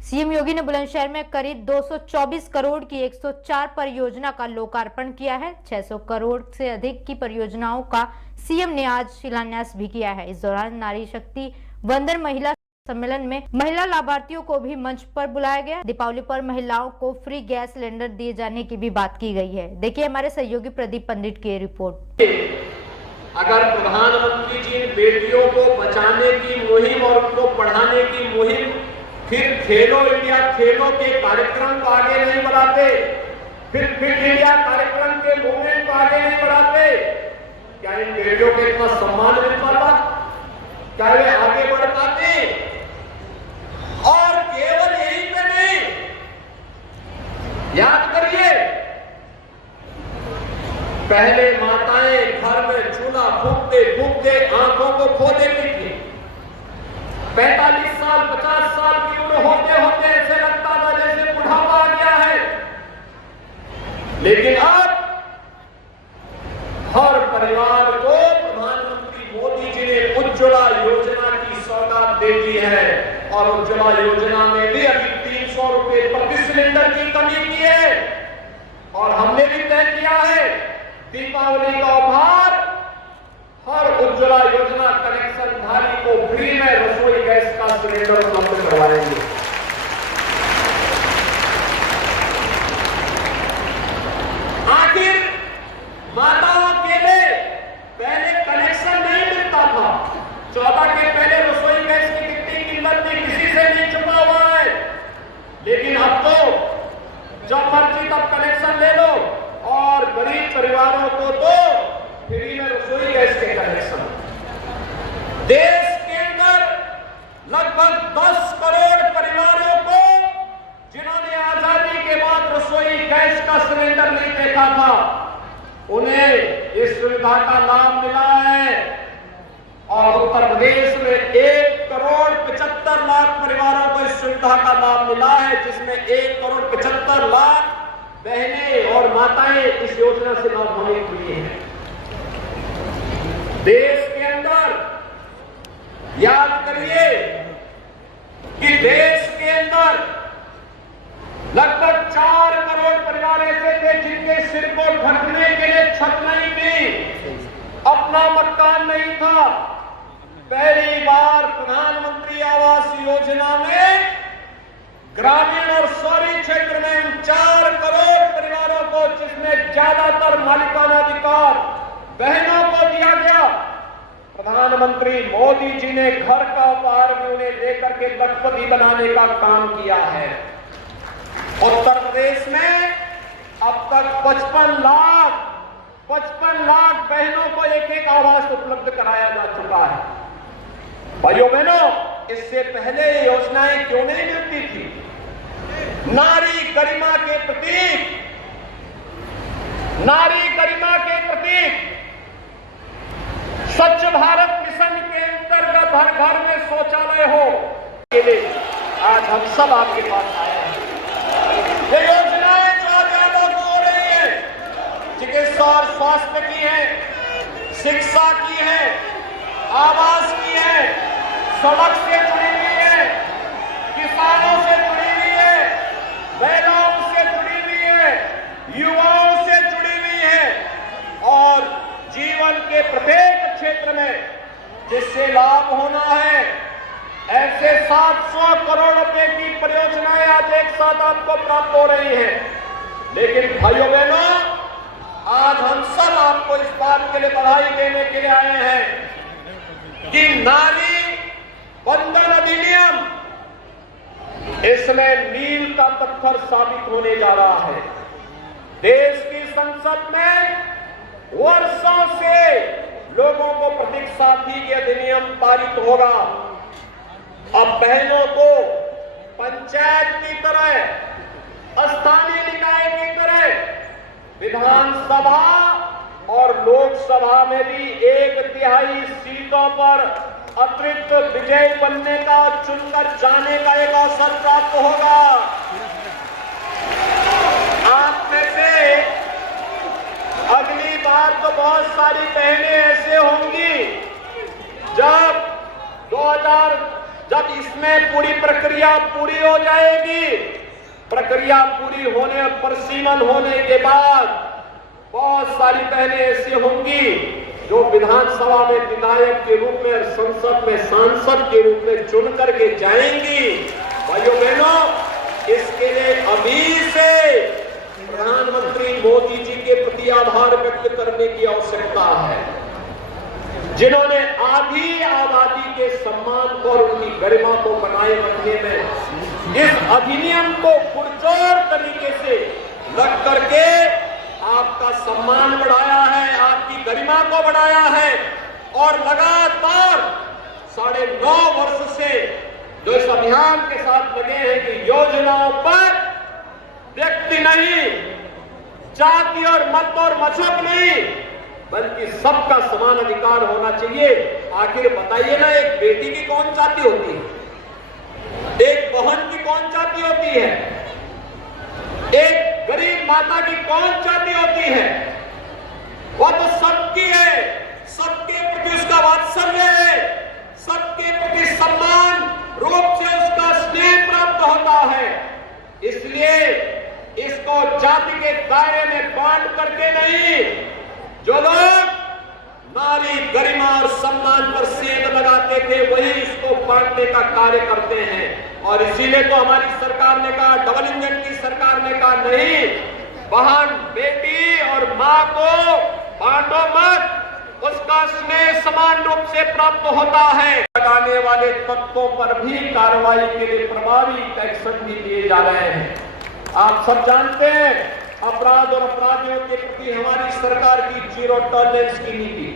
CM योगी ने बुलंदशहर में करीब 224 करोड़ की 104 परियोजना का लोकार्पण किया है। 600 करोड़ से अधिक की परियोजनाओं का सीएम ने आज शिलान्यास भी किया है। इस दौरान नारी शक्ति वंदन महिला सम्मेलन में महिला लाभार्थियों को भी मंच पर बुलाया गया। दीपावली पर महिलाओं को फ्री गैस सिलेंडर दिए जाने की भी बात की गई है। देखिए हमारे सहयोगी प्रदीप पंडित की रिपोर्ट। अगर प्रधानमंत्री जी बेटियों को बचाने की मुहिम और उनको पढ़ाने की मुहिम, फिर खेलो इंडिया खेलों के कार्यक्रम को आगे नहीं बढ़ाते, फिर फिट इंडिया कार्यक्रम के मूवमेंट को आगे नहीं बढ़ाते, क्या इन बेटियों को इतना सम्मान मिल पाता? क्या वे आगे बढ़ पाते? और केवल यही पे नहीं, याद करिए, पहले माताएं घर में चूल्हा फूंकते फूंकते आंखों को खो देती थी। 45 साल 50 साल की उम्र होते होते ऐसे लगता था जैसे बुढ़ापा आ गया है। लेकिन अब हर परिवार को प्रधानमंत्री मोदी जी ने उज्ज्वला योजना की सौगात दे दी है और उज्ज्वला योजना में भी अभी 300 रुपए प्रति सिलेंडर की कमी की है। और हमने भी तय किया है दीपावली का उपहार हर उज्ज्वला योजना कनेक्शन धारी को फ्री में रसोई गैस का सिलेंडर उपलब्ध करवाएंगे। आखिर माताओं के लिए पहले कनेक्शन नहीं मिलता था। 14 के पहले रसोई गैस की कितनी कीमत थी किसी से नहीं छुपा हुआ है। लेकिन अब तो जब मर्जी तब कनेक्शन ले लो और गरीब परिवारों को तो फ्री में रसोई गैस के कनेक्शन। देश के अंदर लगभग 10 करोड़ परिवारों को जिन्होंने आजादी के बाद रसोई गैस का सिलेंडर नहीं देखा था, उन्हें इस सुविधा का लाभ मिला है। और उत्तर प्रदेश में 1 करोड़ 75 लाख परिवारों को इस सुविधा का लाभ मिला है, जिसमें 1 करोड़ 75 लाख बहनें और माताएं इस योजना से लाभान्वित हुई हैं। देश के अंदर याद करिए कि देश के अंदर लगभग 4 करोड़ परिवार ऐसे थे जिनके सिर को ढकने के लिए छत नहीं थी, अपना मकान नहीं था। पहली बार प्रधानमंत्री आवास योजना में ग्रामीण और शहरी क्षेत्र में 4 करोड़ परिवारों को, जिसमें ज्यादातर मालिकाना अधिकार बहनों को दिया गया, प्रधानमंत्री मोदी जी ने घर का उपहार भी उन्हें देकर के लखपति बनाने का काम किया है। उत्तर प्रदेश में अब तक 55 लाख बहनों को एक आवास उपलब्ध कराया जा चुका है। भाइयों बहनों, इससे पहले योजनाएं क्यों नहीं मिलती थी? नारी गरिमा के प्रतीक, नारी गरिमा के प्रतीक स्वच्छ भारत मिशन के अंतर्गत हर घर में शौचालय हो के लिए आज हम सब आपके पास आए हैं। ये योजनाएं जो आज लागू हो रही है, चिकित्सा और स्वास्थ्य की है, शिक्षा की है, आवास की है, सड़क से जुड़ी हुई है, किसानों से जुड़ी हुई है, महिलाओं से जुड़ी हुई है, युवाओं से जुड़ी हुई है और जीवन के प्रत्येक क्षेत्र में जिससे लाभ होना है, ऐसे 700 करोड़ रुपए की परियोजनाएं आज एक साथ आपको प्राप्त हो रही हैं। लेकिन भाइयों बहनों, आज हम सब आपको इस बात के लिए बधाई देने के लिए आए हैं कि नारी वंदन अधिनियम इसमें मील का पत्थर साबित होने जा रहा है। देश की संसद में वर्षों से लोगों को प्रतीक्षा थी कि अधिनियम पारित होगा। अब बहनों को पंचायत की तरह, स्थानीय निकाय की तरह विधानसभा और लोकसभा में भी 1/3 सीटों पर अतिरिक्त विजय बनने का, चुनकर जाने का एक अवसर प्राप्त होगा। आप में से अगली बार तो बहुत सारी बहनें ऐसे होंगी जब 2000 जब इसमें इसमें पूरी प्रक्रिया पूरी हो जाएगी। प्रक्रिया पूरी होने और परिसीमन होने के बाद बहुत सारी बहनें ऐसी होंगी जो विधानसभा में विधायक के रूप में और संसद में सांसद के रूप में चुन करके जाएंगी। भाइयों बहनों, इसके लिए अभी से प्रधानमंत्री मोदी जी के प्रति आभार व्यक्त करने की आवश्यकता है, जिन्होंने आधी आबादी के सम्मान को और उनकी गरिमा को बनाए रखने में इस अधिनियम को पुरजोर तरीके से लग करके आपका सम्मान बढ़ाया है, आपकी गरिमा को बढ़ाया है और लगातार 9.5 वर्ष से जो इस अभियान के साथ लगे हैं कि योजनाओं पर व्यक्ति नहीं, जाति और मत और मजहब नहीं, बल्कि सबका समान अधिकार होना चाहिए। आखिर बताइए ना, एक बेटी की कौन जाति होती है? एक बहन की कौन जाति होती है? एक गरीब माता की कौन जाति होती है? वह तो सबकी है, सबके प्रति उसका वात्सल्य है, सबके प्रति सम्मान रूप से उसका स्नेह प्राप्त होता है। इसलिए इसको जाति के दायरे में बांट करके नहीं, जो लोग नारी गरिमा और सम्मान पर सेंध लगाते थे वही इसको बांटने का कार्य करते हैं। और इसीलिए तो हमारी सरकार ने कहा, डबल इंजन की सरकार ने कहा, नहीं, बहन बेटी और मां को बांटो मत, उसका स्नेह समान रूप से प्राप्त होता है। लगाने वाले तत्वों पर भी कार्रवाई के लिए प्रभावी एक्शन भी लिए जा रहे हैं। आप सब जानते हैं, अपराध और अपराधियों के प्रति हमारी सरकार की 0 टॉलरेंस की नीति।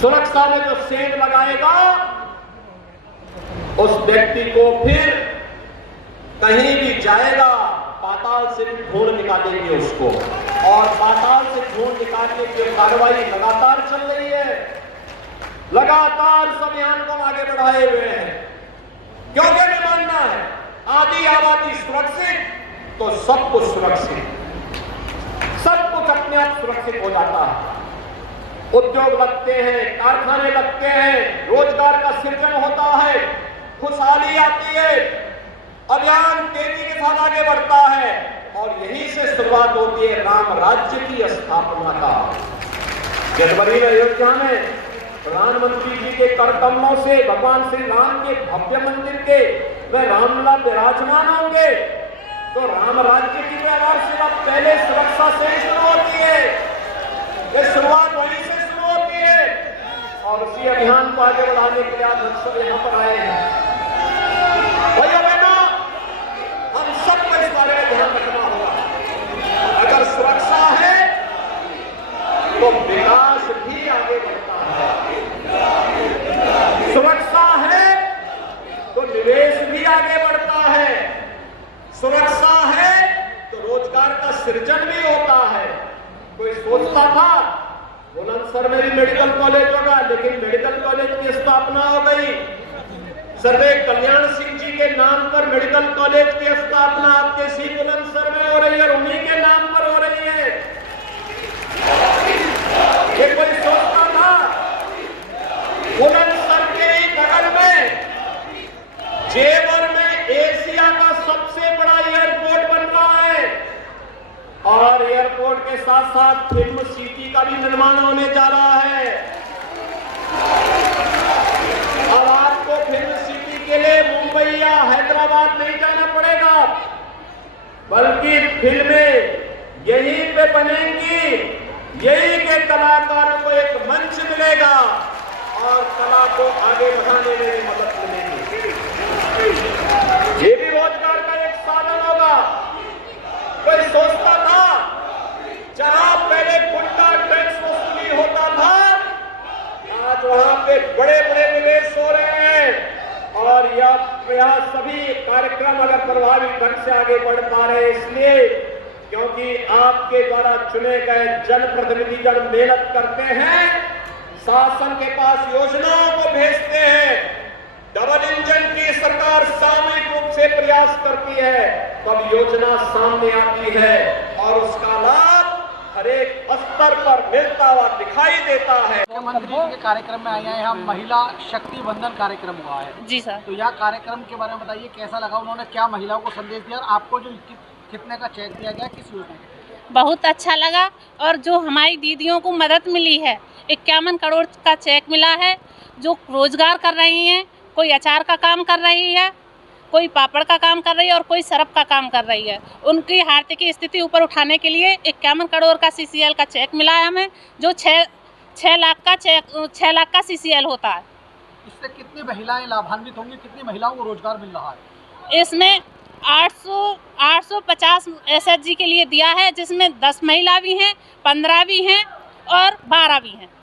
सुरक्षा में जो सेंध लगाएगा उस व्यक्ति को फिर कहीं भी जाएगा, पाताल से भी ढूंढ निकालेंगे उसको, और पाताल से ढूंढ निकालने की कार्रवाई लगातार चल रही है। लगातार इस अभियान को आगे बढ़ाए हुए हैं, क्योंकि हमें मानना है आधी आबादी सुरक्षित तो सब कुछ सुरक्षित, सब कुछ अपने आप सुरक्षित हो जाता है। उद्योग लगते हैं, कारखाने लगते हैं, रोजगार का सृजन होता है, खुशहाली आती है, अभियान तेजी के साथ आगे बढ़ता है और यहीं से शुरुआत होती है राम राज्य की स्थापना का। जनवरी में अयोध्या में प्रधानमंत्री जी के कर कमलों से भगवान श्री राम के भव्य मंदिर के वे रामलला विराजमान होंगे, तो राम राज्य की आधारशिला पहले सुरक्षा से ही शुरू होती है। ये शुरुआत वहीं से शुरू होती है और उसी अभियान को आगे बढ़ाने के लिए आज हम सब यहाँ पर आए हैं। भाइयों बहनों, हम सबको इस बारे में ध्यान रखना होगा। अगर सुरक्षा है तो विकास भी आगे बढ़ता है, सुरक्षा है तो निवेश भी आगे बढ़ता है, सुरक्षा है तो रोजगार का सृजन भी होता है। कोई सोचता था बुलंदशहर में भी मेडिकल कॉलेज होगा, लेकिन मेडिकल कॉलेज की स्थापना हो गई। सर्वे कल्याण सिंह जी के नाम पर मेडिकल कॉलेज की स्थापना आपके सी बुलंदशहर में हो रही है और उन्हीं के नाम पर हो रही है। ये कोई सोचता था? बुलंदशहर के ही बगल में जेवर में एशिया का सबसे बड़ा एयरपोर्ट बन रहा है और एयरपोर्ट के साथ साथ फिल्म सिटी का भी निर्माण होने जा रहा है। अब आपको फिल्म सिटी के लिए मुंबई या हैदराबाद नहीं जाना पड़ेगा, बल्कि फिल्में यहीं पे बनेंगी, यहीं के कलाकारों को एक मंच मिलेगा और कला को आगे बढ़ाने में भी मदद मिलेगी। ये भी रोजगार का एक साधन होगा। कोई सोचता था जहां पहले गुंडा टैक्स वसूली होता था, आज वहां पे बड़े बड़े निवेश हो रहे हैं और यह सभी कार्यक्रम अगर प्रभावी ढंग से आगे बढ़ पा रहे हैं इसलिए क्योंकि आपके द्वारा चुने गए जनप्रतिनिधिगण मेहनत करते हैं, शासन के पास योजनाओं को भेजते हैं। डबल इंजन की सरकार सामूहिक रूप से प्रयास करती है, तब योजना सामने आती है और उसका लाभ हर एक स्तर पर मिलता हुआ दिखाई देता है। मुख्यमंत्री के कार्यक्रम में आए हैं, यहाँ महिला शक्ति बंधन कार्यक्रम हुआ है। जी सर। तो यह कार्यक्रम के बारे में बताइए, कैसा लगा, उन्होंने क्या महिलाओं को संदेश दिया और आपको जो कितने का चेक दिया गया, किस योजना के? बहुत अच्छा लगा और जो हमारी दीदियों को मदद मिली है, 51 करोड़ का चेक मिला है। जो रोजगार कर रही हैं, कोई अचार का काम कर रही है, कोई पापड़ का काम कर रही है और कोई सरफ का काम कर रही है, उनकी आर्थिक स्थिति ऊपर उठाने के लिए 51 करोड़ का CCL का चेक मिला है हमें, जो 6 लाख का CCL होता है। इससे कितनी महिलाएं लाभान्वित होंगी, कितनी महिलाओं को रोजगार मिल रहा है? इसमें 850 SHG के लिए दिया है, जिसमें 10 महिला भी हैं, 15 भी हैं और 12 भी हैं।